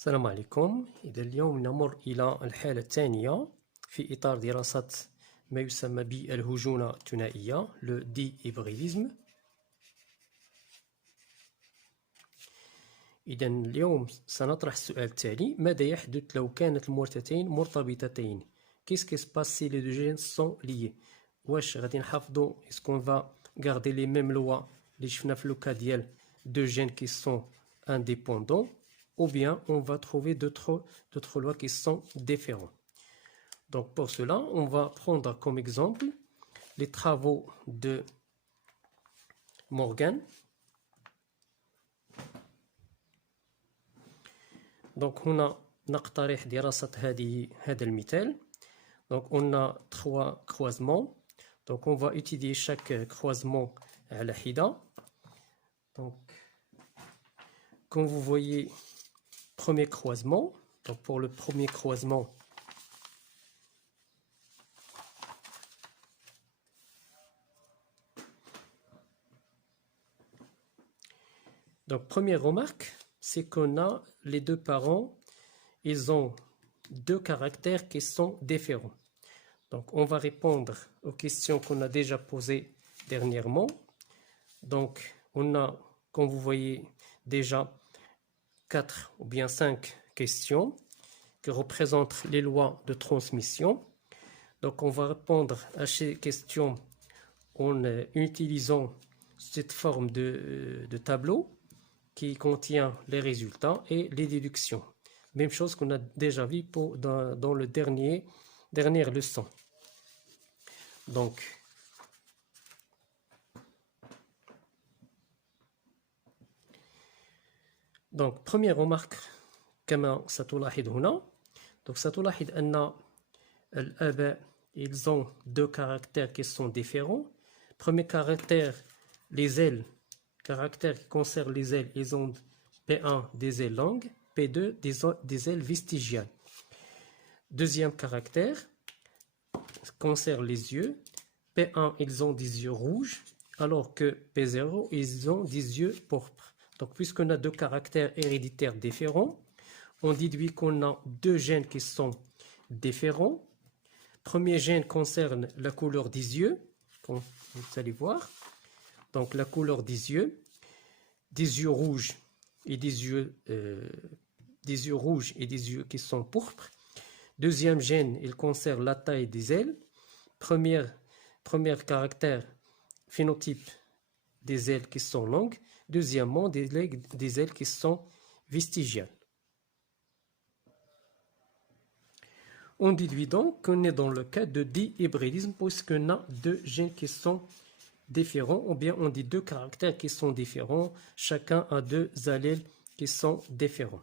السلام عليكم. إذا اليوم نمر إلى الحالة الثانية في إطار دراسة ما يسمى بالهجونة الثنائية le dihybridisme. إذا اليوم سنطرح السؤال التالي: ماذا يحدث لو كانت المورتتين مرتبطتين؟ Qu'est-ce qui se passe si les deux gènes sont liés؟ واش غادي نحافظوا اسكون فا garder les mêmes lois اللي شفنا في لوكا ديال deux gènes qui sont indépendants, ou bien on va trouver d'autres lois qui sont différentes. Donc pour cela, on va prendre comme exemple les travaux de Morgan. Donc هنا نقترح دراسة هذا المثال. Donc on a 3 croisements. Donc on va étudier chaque croisement على حدة. Donc comme vous voyez, premier croisement. Donc pour le premier croisement, donc première remarque, c'est qu'on a les deux parents, ils ont deux caractères qui sont différents. Donc on va répondre aux questions qu'on a déjà posées dernièrement. Donc on a, comme vous voyez, déjà 4 ou bien 5 questions qui représentent les lois de transmission. Donc on va répondre à ces questions en utilisant cette forme de tableau qui contient les résultats et les déductions. Même chose qu'on a déjà vu dans le dernière leçon. Donc première remarque كما ستلاحظ هنا. Donc ستلاحظ أن الآباء ils ont deux caractères qui sont différents. Premier caractère, les ailes, caractère qui concerne les ailes, ils ont P1 des ailes longues, P2 des ailes vestigiales. Deuxième caractère concerne les yeux. P1 ils ont des yeux rouges, alors que P0 ils ont des yeux pourpres. Donc puisqu'on a deux caractères héréditaires différents, on déduit qu'on a deux gènes qui sont différents. Premier gène concerne la couleur des yeux, comme vous allez voir. Donc la couleur des yeux rouges et des yeux rouges et des yeux qui sont pourpres. Deuxième gène, il concerne la taille des ailes. Premier caractère, phénotype des ailes qui sont longues. Deuxièmement, des ailes qui sont vestigiales. On déduit donc qu'on est dans le cas de dihybridisme puisqu'on a deux gènes qui sont différents, ou bien on dit deux caractères qui sont différents, chacun a deux allèles qui sont différents.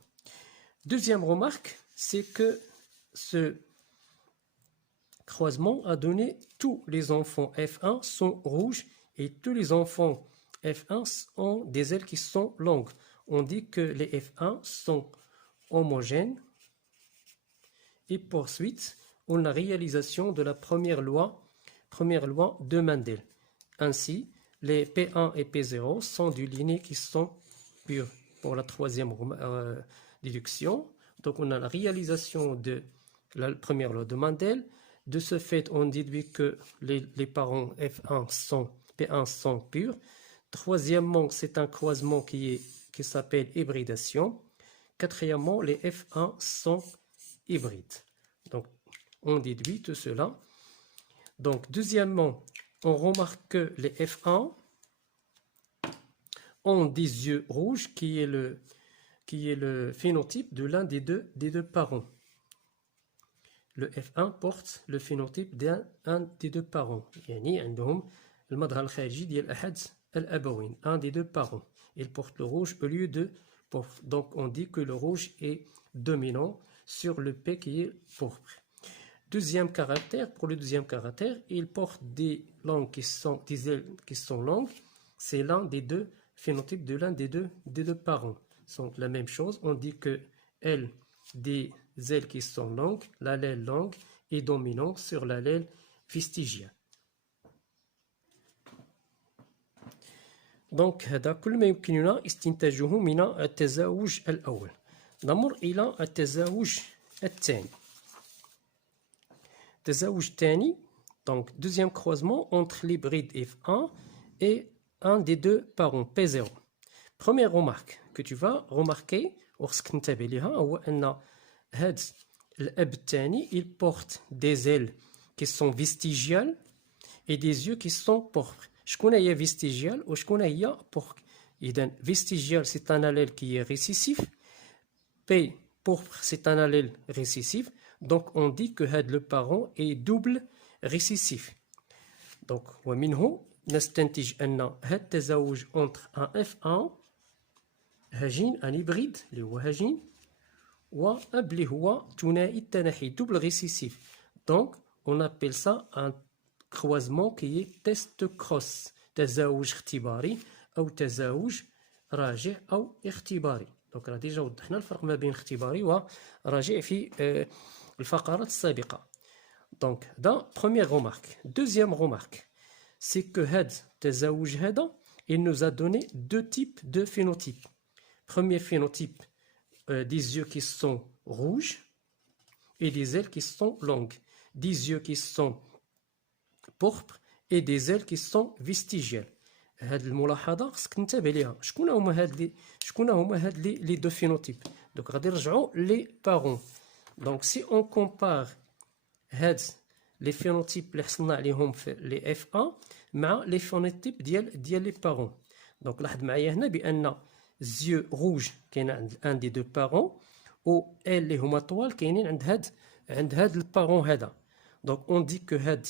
Deuxième remarque, c'est que ce croisement a donné tous les enfants F1 sont rouges et tous les enfants F1 ont des ailes qui sont longues. On dit que les F1 sont homogènes. Et pour suite, on a réalisation de la première loi de Mendel. Ainsi, les P1 et P0 sont du lignée qui sont purs. Pour la troisième déduction, donc on a la réalisation de la première loi de Mendel. De ce fait, on déduit que les parents P1 sont purs. Troisièmement, c'est un croisement qui s'appelle hybridation. Quatrièmement, les F1 sont hybrides. Donc, on déduit tout cela. Donc, deuxièmement, on remarque que les F1 ont des yeux rouges qui est le phénotype de l'un des deux parents. Le F1 porte le phénotype d'un des deux parents. يعني عندهم المظهر الخارجي ديال أحد الأبوين, un des deux parents. Il porte le rouge au lieu de pourpre. Donc on dit que le rouge est dominant sur le P qui est pourpre. Deuxième caractère, pour le deuxième caractère, il porte des ailes qui sont longues. C'est l'un des deux phénotypes de l'un des deux parents. Donc la même chose, on dit que L des ailes qui sont longues, l'allèle longue est dominant sur l'allèle vestigial. Donc هذا كل ما يمكننا استنتاجه من التزاوج الأول. نمر إلى التزاوج الثاني. التزاوج الثاني donc deuxième croisement entre l'hybride F1 et un des deux parents P0. Première remarque que tu vas remarquer وخصك تنتبه ليها هو أن هاد الأب الثاني il porte des ailes qui sont vestigiales et des yeux qui sont pourpres. شكون هي vestigial وشكون هي pourpre؟ إذن vestigial c'est un allèle qui est récessif. P pourpre c'est un allèle récessif. Donc on dit que هاد le parent est double récessif. Donc ومنه نستنتج أن هاد التزاوج entre un F1 هجين ان hybride اللي هو هجين وأب اللي هو ثنائي التناحي double récessif. Donc on appelle ça un croisement qui est test cross تزاوج اختباري أو تزاوج راجع أو اختباري. دونك راه ديجا وضحنا الفرق ما بين اختباري وراجع في الفقرات السابقة. Donc دا première remarque. Deuxième remarque c'est que هاد التزاوج هذا il nous a donné deux types de phénotypes. Premier phénotype, des yeux qui sont rouges et des ailes qui sont longues. Des yeux qui sont pourpres et des ailes qui sont vestigiales. هاد الملاحظة خصك تنتبه ليها. شكون هما هاد لي دو phénotypes. Donc غادي نرجعوا لي بارون. Donc si on compare هاد لي phénotypes اللي حصلنا عليهم في لي F1 مع لي phénotypes ديال لي بارون. Donc لاحظ معايا هنا بأن yeux rouges كاين عند un des deux parents و elles اللي هما طوال كاينين عند هاد البارون هذا. Donc on dit que هاد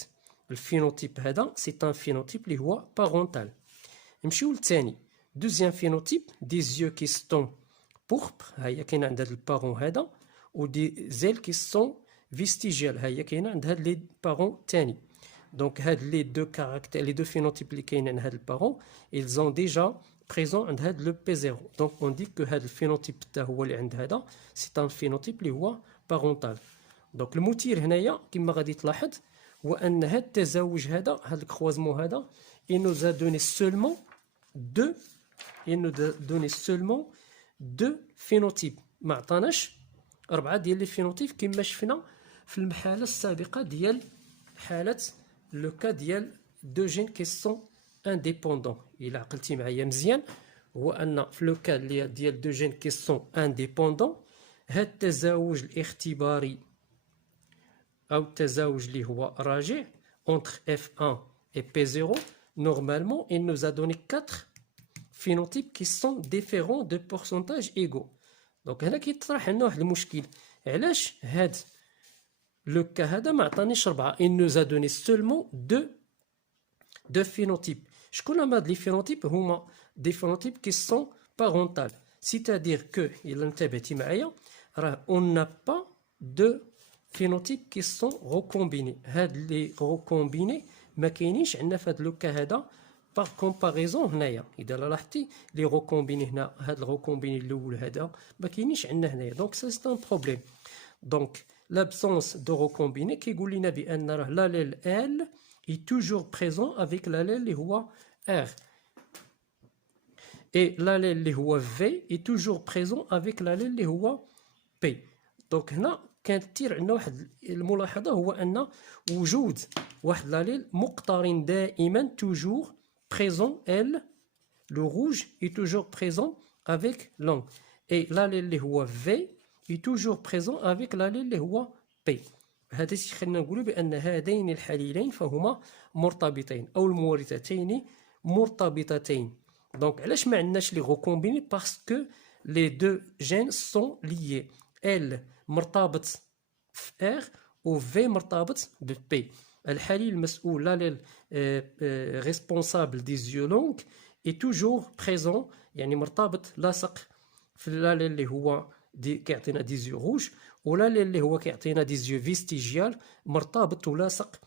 الفينوتيب هذا c'est un phénotype اللي هو parental. نمشيو للثاني. Deuxième phénotype des yeux qui sont pourpres ها هي كاين عند هاد البارون هذا و des ailes qui sont vestigiales ها هي كاينه عند هاد لي بارون الثاني. Donc هاد لي دو كاركتير لي دو phénotypes اللي كاينين عند هاد البارون ils ont déjà présent عند هاد لو P0. Donc on dit que هاد الفينوتيب حتى هو اللي عند هذا c'est un phénotype اللي هو parental. Donc المثير هنايا كما غادي تلاحظ هو ان هاد التزاوج هذا هاد الكروازمون هذا il nous a donné seulement deux phénotypes. ما عطاناش 4 ديال لي فينوتيب كما شفنا في المحاله السابقه ديال حاله لو كا ديال دو جين كي سون indépendants. إلا عقلتي معايا مزيان هو أن في لو كا ديال دو جين كي سون indépendants هاد التزاوج الاختباري أو التزاوج اللي هو راجع entre F1 et P0 normalement il nous a donné 4 phénotypes qui sont différents de pourcentages égaux. Donc هنا كيطرح لنا واحد المشكل علاش هاد لو كا هذا ما عطانيش 4 il nous a donné seulement deux phénotypes. شكون هما هاد لي phénotypes هما des phénotypes qui sont parentales. C'est-à-dire que إلا انتبهتي معايا راه on n'a pas de phénotypes qui sont recombinés. هاد لي recombinés ما كاينينش عندنا في هاد لو كا هذا par comparaison هنايا. إذا لاحظتي لي روكومبيني هنا هاد الروكومبيني الأول هذا ما كاينينش عندنا هنايا. دونك سي ان بروبليم. دونك l'absence de recombinés كيقول لنا بأن راه l'allèle L est toujours présent avec l'allèle اللي هو R. Et l'allèle اللي هو V est toujours présent avec l'allèle اللي هو P. دونك هنا كانت عندنا واحد الملاحظة هو أن وجود واحد l'allèle مقترن دائما toujours présent L, le rouge est toujours présent avec l'angle. Et l'allèle اللي هو V est toujours présent avec l'allèle اللي هو P. هذا خلينا نقولوا بأن هذين الحليلين فهما مرتبطين أو المورثتين مرتبطتين. Donc علاش ما عندناش لي غوكومبيني باسكو لي دو جين سون ليي. L مرتبط في R و V مرتبط ب P. الحليل المسؤول l'allèle responsable des yeux longs est toujours présent يعني مرتبط لاصق في l'allèle اللي هو كيعطينا دي زيو روج والallèle اللي هو كيعطينا دي زيو فيستيجيال مرتبط ولاصق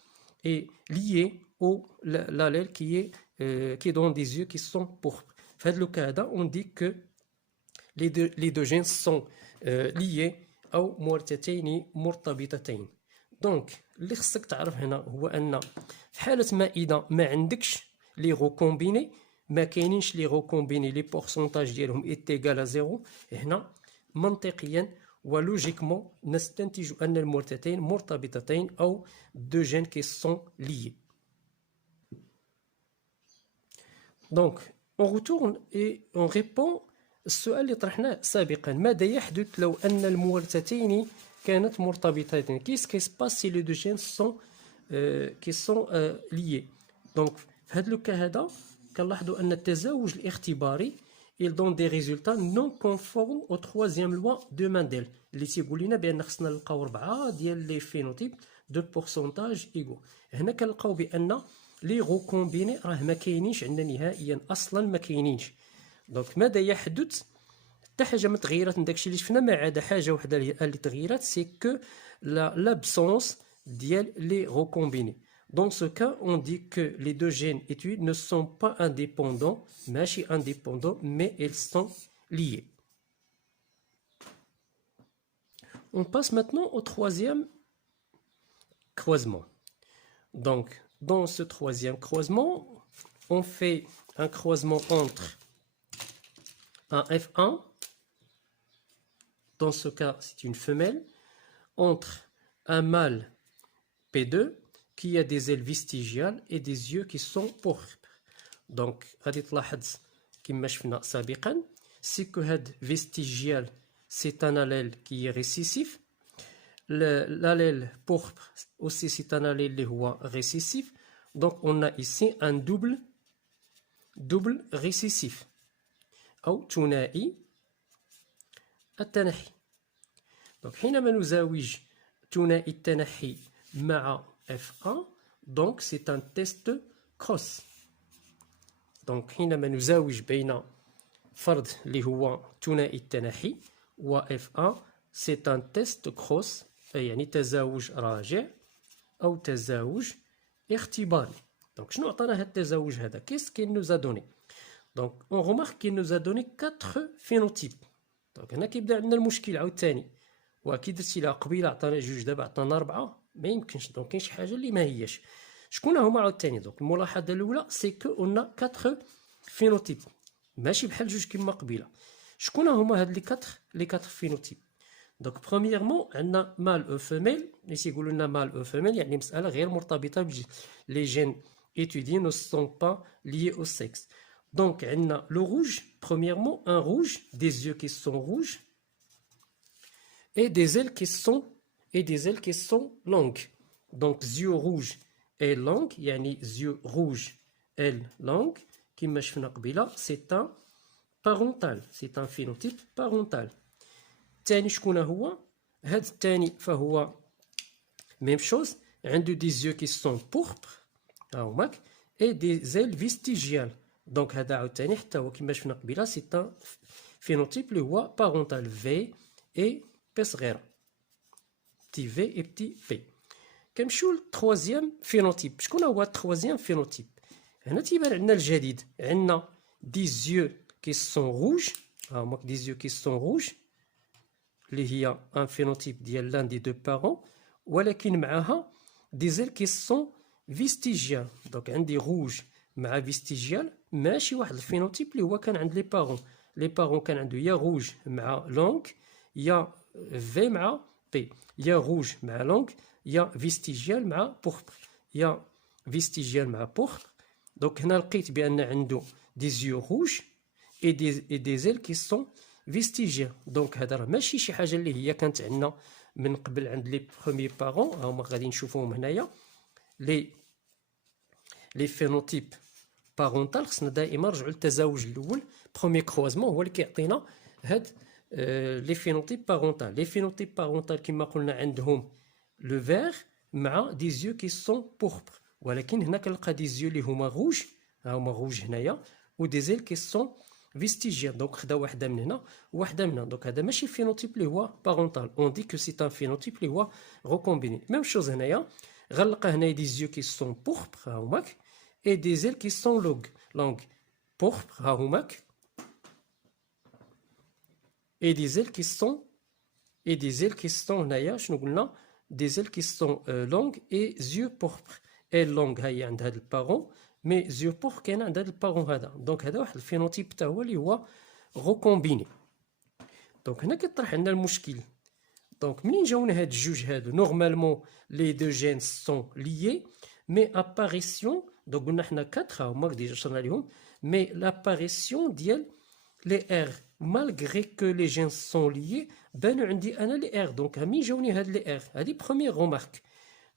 et lié au l'allèle qui donne des yeux qui sont pourpres. في هذا لو كا هذا on dit que les deux gènes sont liés أو مورثتين مرتبطتين. دونك اللي خصك تعرف هنا هو أن في حالة ما إذا ما عندكش لي غوكومبيني ما كاينينش لي غوكومبيني لي بورسونتاج ديالهم إيت إيكال زيرو هنا منطقيا ولوجيكمون نستنتج أن المورتتين مرتبطتين أو deux gènes qui sont liés. Donc, on retourne et on répond السؤال اللي طرحناه سابقا. ماذا يحدث لو أن المورتتين كانت مرتبطتين؟ Qu'est-ce qui se passe si les deux gènes sont liés? Donc, في هذا لو كا هذا كنلاحظوا أن التزاوج الاختباري il donne des résultats non conformes au troisième loi de Mendel اللي تيقول لنا بأن خصنا نلقاو 4 ديال لي فينوتيب دو بورسونتاج ايغو. هنا كنلقاو بأن لي غو كومبيني راه ما كاينينش عندنا نهائيا، اصلا ما كاينينش. دونك ماذا يحدث؟ حتى حاجه ما تغيرات من داكشي اللي شفنا، ما عدا حاجه وحده اللي تغيرات، سي كو l'absence ديال les recombinés. Dans ce cas, on dit que les deux gènes étudiés ne sont pas indépendants, mais ils sont liés. On passe maintenant au troisième croisement. Donc, dans ce troisième croisement, on fait un croisement entre un F1, dans ce cas c'est une femelle, entre un mâle P2 qui a des ailes vestigiales et des yeux qui sont pourpres. Donc, غادي تلاحظ كما شفنا سابقا c'est que هاد vestigial c'est un allèle qui est récessif. L'allèle pourpre aussi c'est un allèle اللي هو récessif. Donc on a ici un double récessif أو ثنائي التنحي. Donc حينما نزاوج ثنائي التنحي مع F1 donc c'est un test cross. donc حينما نزاوج بين فرد اللي هو ثنائي التنحي و F1 c'est un test cross، يعني تزاوج راجع أو تزاوج اختباري. donc شنو عطانا هذا التزاوج هذا؟ qu'est-ce qu'il nous a donné؟ donc on remarque qu'il nous a donné 4 phénotypes. donc هنا كيبدا عندنا المشكل عاوتاني، وكي درتي لها قبيله عطانا 2 دابا عطانا 4 ما يمكنش. دونك كاين شي حاجه اللي ما هياش. شكون هما عاوتاني؟ دونك الملاحظه الاولى سي كو اون 4 فينوتيب ماشي بحال 2 كما قبيله. شكون هما هاد لي 4 فينوتيب؟ دونك برومييرمون عندنا مال او فيميل اللي تيقولوا لنا مال او فيميل، يعني مساله غير مرتبطه لي جين étudiés ne sont pas liés au sexe. donc عندنا لو روج premièrement un rouge, des yeux qui sont rouges et des ailes qui sont longues. donc yeux rouges et longues يعني yeux rouges ailes longues كما شفنا قبيله c'est un parental، c'est un phénotype parental. الثاني شكون هو؟ هذا الثاني فهو même chose، عنده des yeux qui sont pourpres ها هماك et des ailes vestigiales. donc هذا عاوتاني حتى هو كما شفنا قبيله c'est un phénotype اللي هو parental V et P صغيره petit v et petit p. كنمشيو للتروازيام فينوتيب. شكون هو التروازيام فينوتيب؟ هنا تيبان عندنا الجديد، عندنا دي زيو كي سون روج، ها هما دي زيو كي سون روج اللي هي ان فينوتيب ديال لان دي دو بارون، ولكن معاها دي زيل كي سون فيستيجيال. دونك عندي روج مع فيستيجيال، ماشي واحد الفينوتيب اللي هو كان عند لي بارون. لي بارون كان عنده يا روج مع لونغ يا في مع بي، يا روج مع لونغ يا فيستيجيال مع بوربر، يا فيستيجيال مع بوربر. دونك هنا لقيت بان عنده دي زيو روج اي دي زيل كي سون فيستيجيال. دونك هذا راه ماشي شي حاجه اللي هي كانت عندنا من قبل عند لي بروميي بارون، هما غادي نشوفوهم هنايا. لي فينوتيب بارونتال خصنا دائما نرجعوا للتزاوج الاول، بروميي كروزمون هو اللي كيعطينا هاد لي فينوتيب بارونتال. لي فينوتيب بارونتال كما قلنا عندهم لو فير مع دي زيو كي سون بوربر، ولكن هنا كنلقى دي زيو اللي هما روج، ها هما روج هنايا، و دي زيل كي سون فيستيجيال. دونك خدا واحده من هنا وواحده من هنا. دونك هذا ماشي فينوتيب اللي هو بارونتال، اون دي كو سي ان فينوتيب اللي هو ريكومبيني. ميم شوز هنايا غنلقى هنايا دي زيو كي سون بوربر ها هماك، اي دي زيل كي سون لونغ بوربر ها هماك، et des ailes qui sont هنايا شنو قلنا؟ des ailes qui sont longues et yeux pourpres. ailes longues هي عند هذا البارون، مي yeux pourpres كاين عند هذا البارون هذا. دونك هذا واحد الفينوتيب حتى هو اللي هو ريكومبيني. دونك هنا كيطرح عندنا المشكل. دونك منين جاونا هاد الجوج هادو نورمالمون لي دو جين سون ليي مي اباريسيون دونك قلنا حنا 4 هما ديجا شرنا ليهم مي لاباريسيون ديال لي ار malgré que les gènes sont liés بانوا عندي انا لي ار. دونك منين جاوني هاد لي ار؟ هادي بروميير رومارك.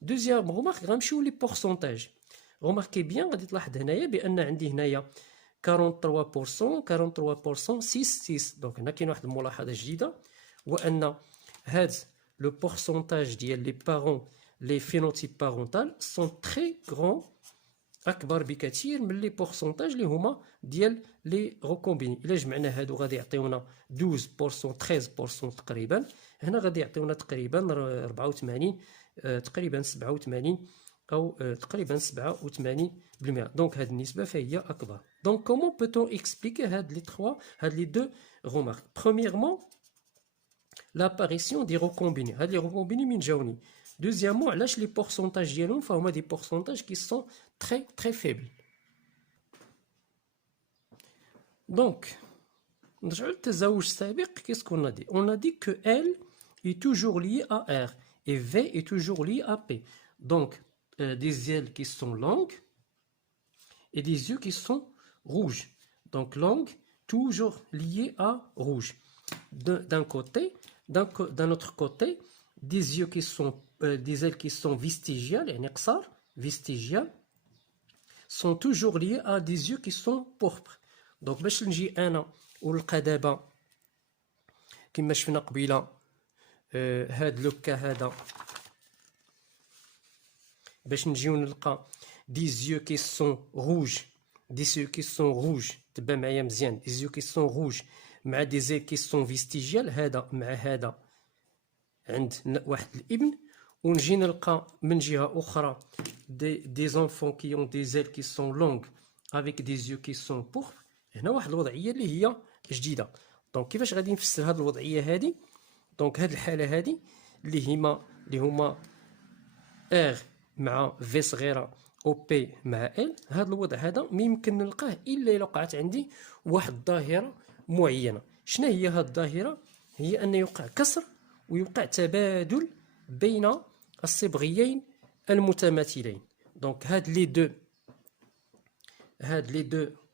دوزيام رومارك غنمشيو لي بورسونتاج. روماركي بيان غادي تلاحظ هنايا بان عندي هنايا 43% 43% 6 دونك هنا كاين واحد الملاحظه جديده هو ان هاد لو بورسونتاج ديال لي بارون لي فينوتيب بارونتال سون تري غران اكبر بكثير من لي بورسونتاج اللي هما ديال لي ريكومبيني. الا جمعنا هادو غادي يعطيونا 12% 13% تقريبا. هنا غادي يعطيونا تقريبا 84 تقريبا 87 او تقريبا 87%. دونك هاد النسبه فهي اكبر. دونك كومون بوتون اكسبليكي هاد لي 3 هاد لي دو رومارك؟ برومييرمون l'apparition des recombinés. هاد لي recombinés من جاوني. Deuxièmement, علاش لي pourcentages ديالهم فهما دي pourcentages qui sont très très faibles. Donc, نرجعو للتزاوج السابق. qu'est-ce qu'on a dit? On a dit que L est toujours lié à R et V est toujours lié à P. Donc, des ailes qui sont longues et des yeux qui sont rouges. Donc, longue toujours lié à rouge. D'un côté, d'un autre côté, des yeux qui sont des ailes qui sont vestigiales, vestigiales, sont toujours liées à des yeux qui sont pourpres. Donc باش نجي انا ونلقى دابا كما شفنا قبيله هاد لوكا هذا باش نجيو نلقى des yeux qui sont rouges des yeux qui sont rouges تبع معايا مزيان des yeux qui sont rouges مع des ailes qui sont vestigiales هذا مع هذا عند واحد الابن ونجي نلقى من جهه اخرى des enfants qui ont des ailes qui sont longues avec des yeux qui sont pourpres. هنا واحد الوضعيه اللي هي جديده. دونك كيفاش غادي نفسر هذه الوضعيه هذه؟ دونك هذه الحاله هذه اللي هما ار مع في صغيره او بي مع ال. هذا الوضع هذا ما يمكن نلقاه الا الا وقعت عندي واحد الظاهره معينه. شنو هي هذه الظاهره؟ هي ان يوقع كسر ويوقع تبادل بين الصبغيين المتماثلين. دونك هاد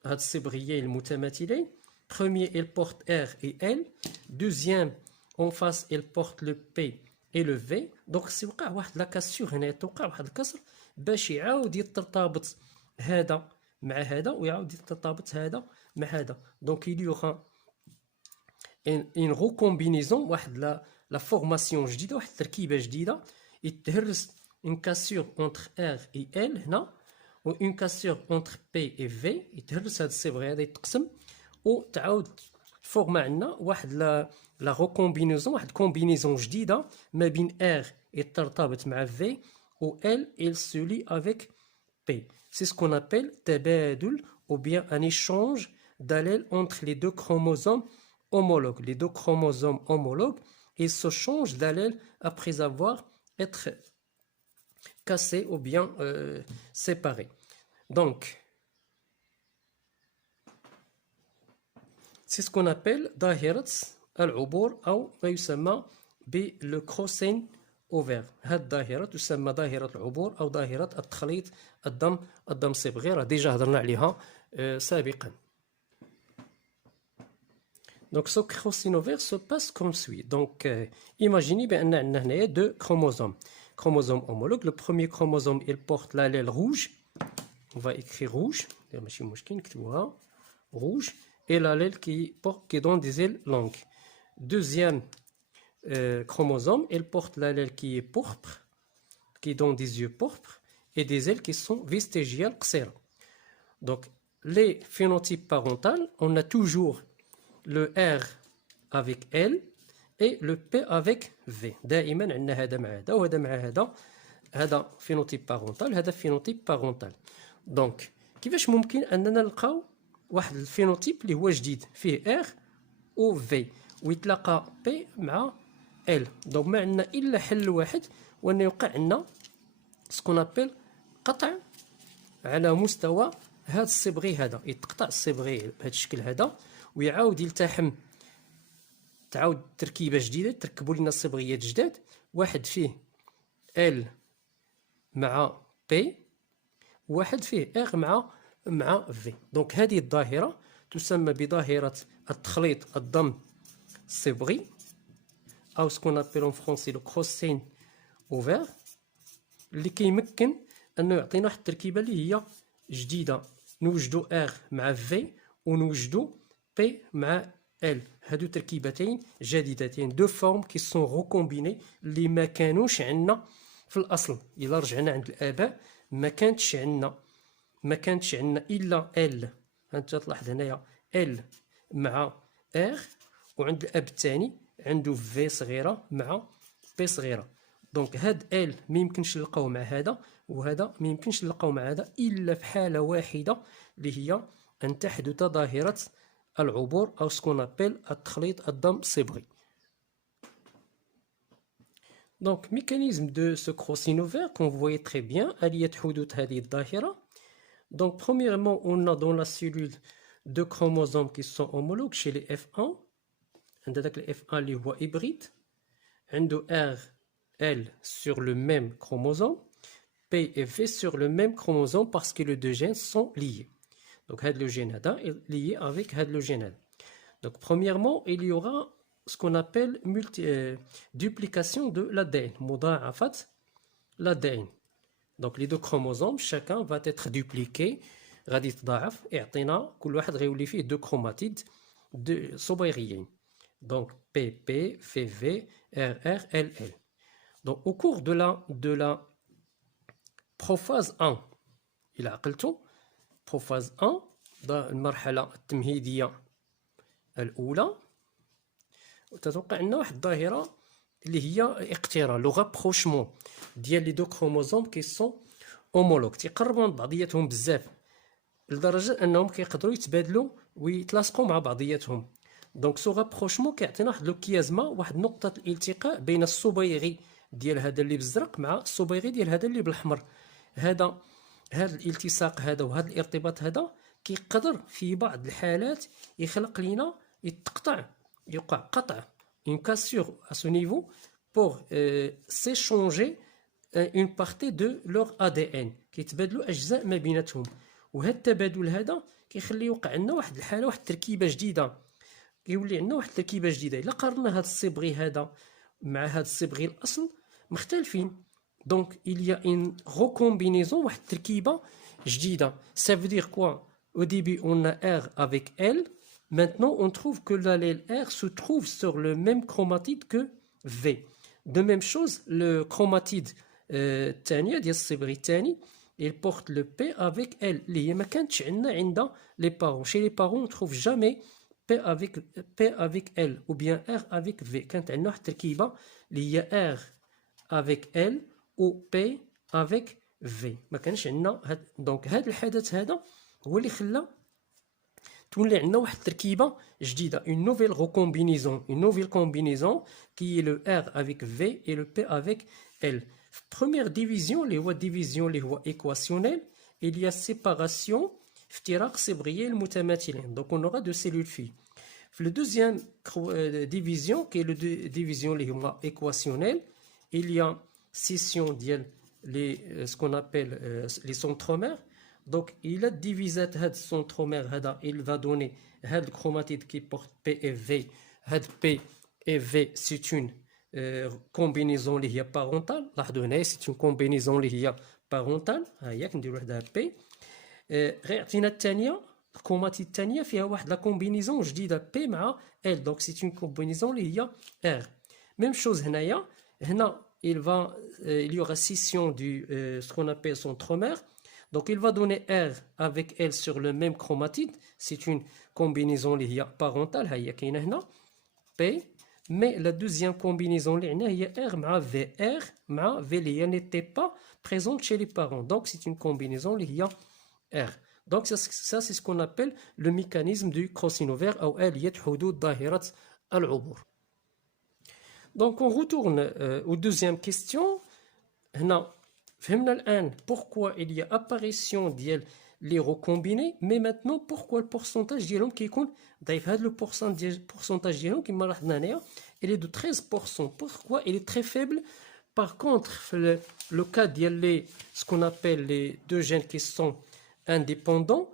الصبغيين المتماثلين premier il porte R et L, deuxième en face il porte le P et le V. دونك سيوقع واحد لا كاسور هنا توقع واحد الكسر باش يعاود يترتبط هذا مع هذا ويعاود يترتبط هذا مع هذا. دونك il y aura une recombinaison واحد la formation جديده واحد التركيبه جديده يتهرس une cassure entre R et L هنا و une cassure entre P et V يتهرس هذا الصبغه هذا يتقسم وتعاود فورما عندنا واحد لا ريكومبينيزون واحد كومبينيزون جديده ما بين R يترتبط مع V و L il se lie avec P. C'est ce qu'on appelle تبادل ou bien un échange d'allèles entre les deux chromosomes homologues. Les deux chromosomes homologues ils se changent d'allèle après avoir été cassés ou bien séparés. Donc, c'est ce qu'on appelle ظاهرة العبور أو ما يسمى بالكروسين أوفر. هذه الظاهرة تسمى ظاهرة العبور أو ظاهرة التخليط الدم صبغي. راه ديجا هضرنا عليها سابقا. Donc ce crocin ouvert se passe comme suit. Donc imaginez بأن عندنا هنايا deux chromosomes. Chromosome homologue. Le premier chromosome il porte l'allèle rouge. On va écrire rouge. ماشي مشكل نكتبوها rouge. Et l'allèle qui donne des ailes longues. Deuxième chromosome il porte l'allèle qui est pourpre, qui donne des yeux pourpres et des ailes qui sont vestigiales قصيرة. Donc les phénotypes parentaux on a toujours le R avec L et le P avec V. دائما عندنا هذا مع هذا وهذا مع هذا. هذا phénotype parental هذا phénotype parental. دونك كيفاش ممكن اننا نلقاو واحد الفينوتيب اللي هو جديد فيه R و V ويتلاقى P مع L. دونك ما عندنا الا حل واحد وان يوقع عندنا سكون ابل قطع على مستوى هذا الصبغي هذا. يتقطع الصبغي بهذا الشكل هذا ويعاود يلتحم تعاود تركيبه جديده، تركبوا لنا صبغيات جداد، واحد فيه ال مع بي، واحد فيه ار مع في. دونك هذه الظاهره تسمى بظاهره التخليط الضم الصبغي، او سكون ابيل اون فرونسي لو كروسين اوفير، اللي كيمكن انه يعطينا واحد التركيبه اللي هي جديده، نوجدوا ار مع في ونوجدوا بي مع ال. هادو تركيبتين جديدتين، دو فورم كي سون روكومبيني اللي ما كانوش عندنا في الاصل. الا رجعنا عند الاباء ما كانتش عندنا الا ال. انت تلاحظ هنايا ال مع ار، وعند الاب الثاني عنده في صغيره مع بي صغيره. دونك هاد ال ما يمكنش نلقاو مع هذا، وهذا ما يمكنش نلقاو مع هذا الا في حاله واحده اللي هي ان تحدث ظاهره العبور او سكون ابيل التخليط الضم الصبغي. Donc, mécanisme de ce crossover ouvert qu'on voyait très bien, aliyat hudut hadi dhahira. Donc, premièrement, on a dans la cellule deux chromosomes qui sont homologues chez les F1. Le F1 li huwa hybride. عنده R, L sur le même chromosome, P et V sur le même chromosome parce que les deux gènes sont liés. Donc, le gène est lié avec le gène. Donc, premièrement, il y aura ce qu'on appelle duplication de l'ADN, مضاعفة l'ADN. Donc les deux chromosomes, chacun va être dupliqué, غادي يتضاعف، يعطينا كل واحد غيولي فيه deux chromatides صبيغيين. Donc PP, VV, RR, LL. Donc au cours de la prophase 1 إلى عقلتو، prophase 1 المرحلة التمهيدية الأولى، وتتوقع عندنا واحد الظاهره اللي هي اقتران، لو غابروشمون ديال لي دو كروموزوم كي سون اومولوج، تيقربوا من بعضياتهم بزاف لدرجه انهم كيقدروا يتبادلوا ويتلاصقوا مع بعضياتهم. دونك سو غابروشمون كيعطينا واحد لوكيازما، واحد نقطه الالتقاء بين الصبيغي ديال هذا اللي بالزرق مع الصبيغي ديال هذا اللي بالاحمر. هذا الالتصاق هذا وهذا الارتباط هذا كيقدر في بعض الحالات يخلق لنا يوقع قطع une cassure à ce niveau pour s'échanger une partie de leur ADN، كيتبادلوا اجزاء ما بيناتهم، وهذا التبادل هذا كيخلي يوقع عندنا واحد الحاله، واحد التركيبه جديده، كيولي عندنا واحد التركيبه جديده. الا قارنا هذا الصبغي هذا مع هذا الصبغي الاصل مختلفين، دونك il y a une recombinaison، واحد التركيبه جديده. ça veut dire quoi؟ au début on a R avec L. Maintenant, on trouve que l'allèle R se trouve sur le même chromatide que V. De même chose, le chromatide Tania, il porte le P avec L. Les parents. Chez les parents, on ne trouve jamais P avec L ou bien R avec V. Quand on a il y a R avec L ou P avec V. Donc, هذا الحدث هذا هو اللي خلى تولي عندنا واحد التركيبه جديده، une nouvelle combinaison qui est le R avec V et le P avec L. Première division اللي هو division اللي هو équationnel، il y a séparation افتراق صبغيين المتماثلين. Donc on aura deux cellules filles. في le deuxième division qui est le division اللي هو équationnel، il y a scission ديال ce qu'on appelle les centromères. Donc, il a divisé ce centromère, il va donner le chromatide qui porte P et V. P et V, c'est une combinaison parentale. C'est une combinaison parentale. Il y a P. غيعطينا الثانية الكروماتيد الثانية فيها واحد لا كومبينيزون جديدة P مع L. Donc, c'est une combinaison اللي هي R. Même chose هنايا. هنا il y aura scission du ce qu'on appelle centromère. Donc, il va donner R avec L sur le même chromatide. C'est une combinaison parentale. P. Mais la deuxième combinaison, R مع V. R مع V n'était pas présente chez les parents. Donc, c'est une combinaison R. Donc, ça c'est ce qu'on appelle le mécanisme du crossing over أو آلية حدوث ظاهرة العبور. Donc, on retourne aux deuxième question. هنا فهمنا الآن pourquoi il y a apparition ديال les recombinés. Mais maintenant, pourquoi le pourcentage ديالهم كيكون ضعيف؟ هذا le pourcentage ديالهم كما لاحظنا هنايا il est de 13%. Pourquoi il est très faible? Par contre, le cas ديال ce qu'on appelle les deux gènes qui sont indépendants,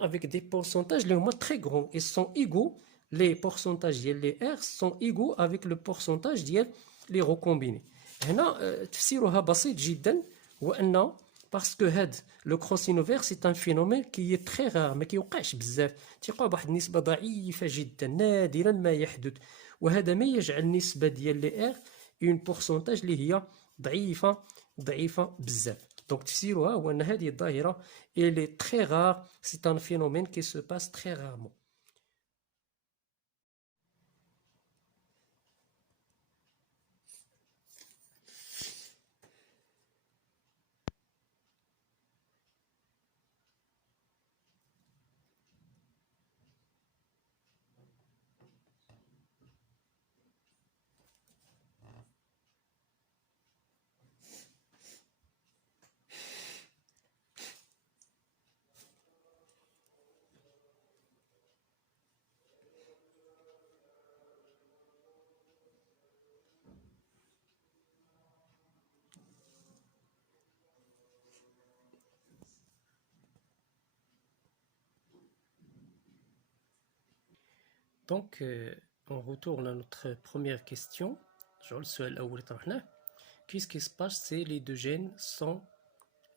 avec des pourcentages très grands. Ils sont égaux. Les pourcentages ديال les R sont égaux avec le pourcentage ديال les recombinés. هنا تفسيرها بسيط جدا، هو أن parce que هاد le crossover ouvert c'est un phénomène qui est très rare، ما كيوقعش بزاف، تيقع بواحد النسبة ضعيفة جدا، نادرا ما يحدث، وهذا ما يجعل النسبة ديال لي R une pourcentage اللي هي ضعيفة بزاف. Donc تفسيرها هو أن هذه الظاهرة elle est très rare، c'est un phénomène qui se passe très rarement. Donc, on retourne à notre première question. Qu'est-ce qui se passe si les deux gènes sont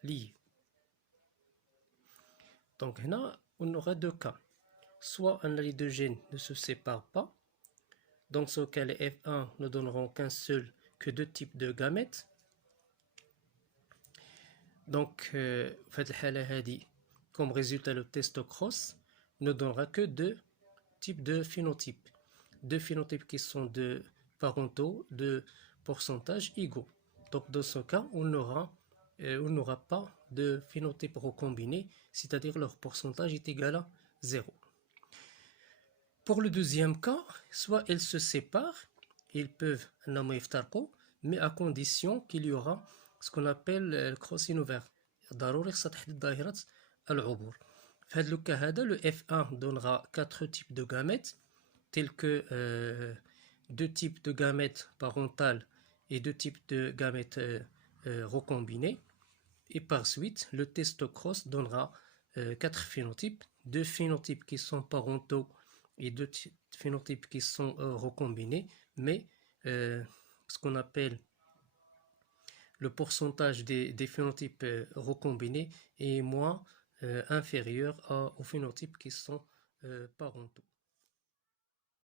liés? Donc, là, on aura deux cas. Soit les deux gènes ne se séparent pas. Dans ce cas, les F1 ne donneront que deux types de gamètes. Donc, comme résultat, le test cross ne donnera que deux types de phénotypes. Deux phénotypes qui sont de parentaux de pourcentage égaux. Donc dans ce cas, on n'aura pas de phénotype recombiné, c'est-à-dire leur pourcentage est égal à 0. Pour le deuxième cas, soit ils se séparent, ils peuvent mais à condition qu'il y aura ce qu'on appelle le crossing ouvert. Dans le cas, le F1 donnera 4 types de gamètes, tels que deux types de gamètes parentales et deux types de gamètes recombinés. Et par suite, le test cross donnera 4 phénotypes, deux phénotypes qui sont parentaux et deux phénotypes qui sont recombinés, mais ce qu'on appelle le pourcentage des phénotypes recombinés est moins inférieur aux phénotypes qui sont parentaux.